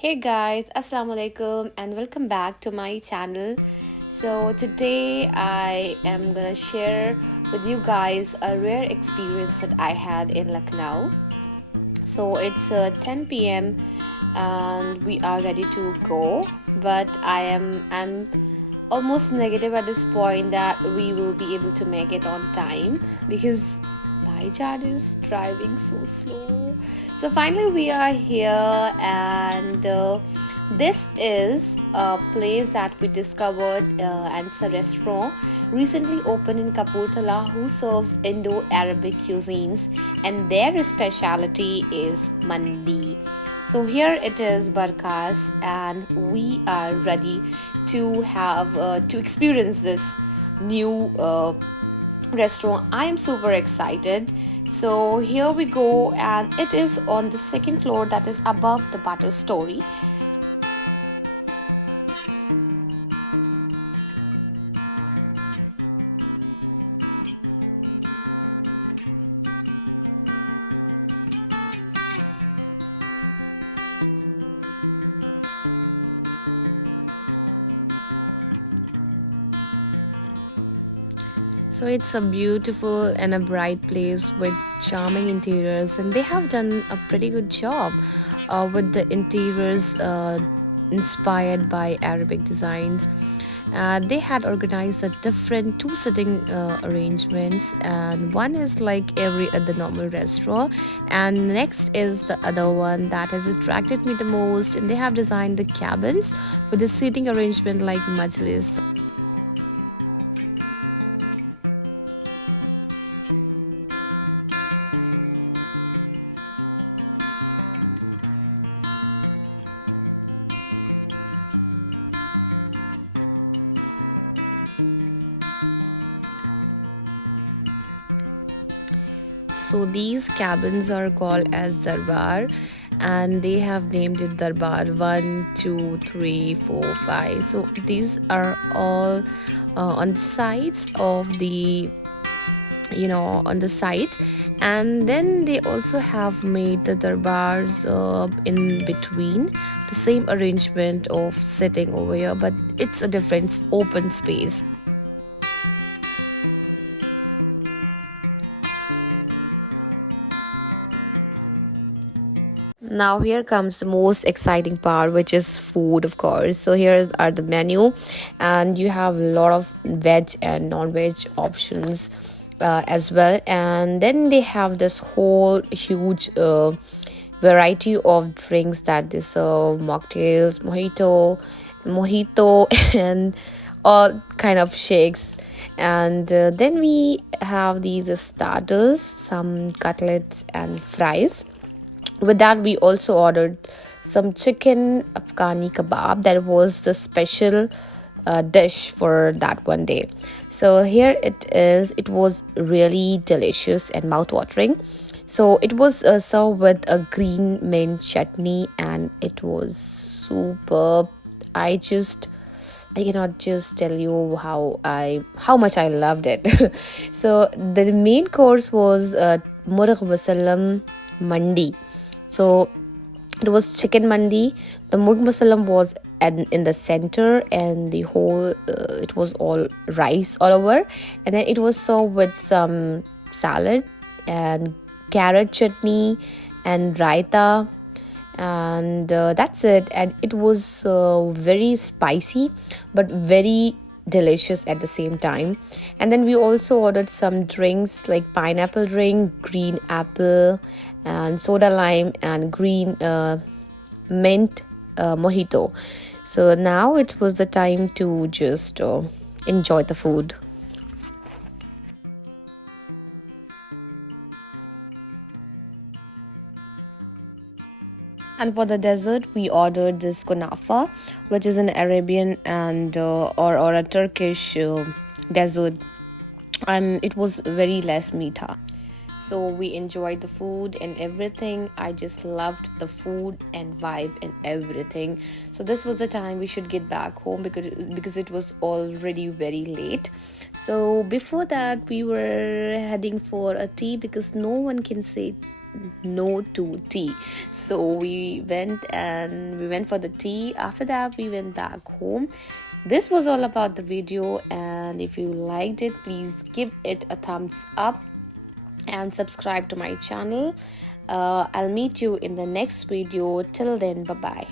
Hey guys, Assalamu alaikum and welcome back to my channel. So today I am gonna share with you guys a rare experience that I had in Lucknow. So it's 10 p.m. and we are ready to go, but I'm almost negative at this point that we will be able to make it on time because Baijan is driving so slow. So finally we are here, and this is a place that we discovered, and it's a restaurant recently opened in Kapurthala who serves Indo Arabic cuisines, and their specialty is Mandi. So here it is, Barkaas, and we are ready to have to experience this new restaurant. I am super excited. So here we go, and it is on the second floor, that is above the butter story. So it's a beautiful and a bright place with charming interiors, and they have done a pretty good job with the interiors inspired by Arabic designs. They had organized a different two sitting arrangements, and one is like every other normal restaurant, and next is the other one that has attracted me the most. And they have designed the cabins with the seating arrangement like majlis. So these cabins are called as Darbar, and they have named it Darbar 1, 2, 3, 4, 5. So these are all on the sides of the, on the sides. And then they also have made the darbars in between, the same arrangement of sitting over here, but it's a different open space. Now here comes the most exciting part, which is food, of course. So here are the menu, and you have a lot of veg and non-veg options as well. And then they have this whole huge variety of drinks that they serve: mocktails, mojito, and all kind of shakes. And then we have these starters, some cutlets and fries. With that, we also ordered some chicken afghani kebab. That was the special dish for that one day. So here it is. It was really delicious and mouth-watering. So it was served with a green mint chutney, and it was superb. I cannot just tell you how much I loved it. So the main course was Murgh musallam mandi. So it was chicken mandi. The Murgh musallam was in the center, and the whole it was all rice all over, and then it was served with some salad and carrot chutney and raita, and that's it. And it was very spicy but very delicious at the same time. And then we also ordered some drinks like pineapple drink, green apple, and soda lime, and green mint mojito. So now it was the time to just enjoy the food. And for the dessert, we ordered this kunafa, which is an Arabian and or a Turkish dessert, and it was very less meat. So we enjoyed the food and everything. I just loved the food and vibe and everything. So this was the time we should get back home, because it was already very late. So before that, we were heading for a tea, because no one can say no to tea. So we went for the tea. After that, we went back home. This was all about the video, and if you liked it, please give it a thumbs up and subscribe to my channel. I'll meet you in the next video. Till then, bye bye.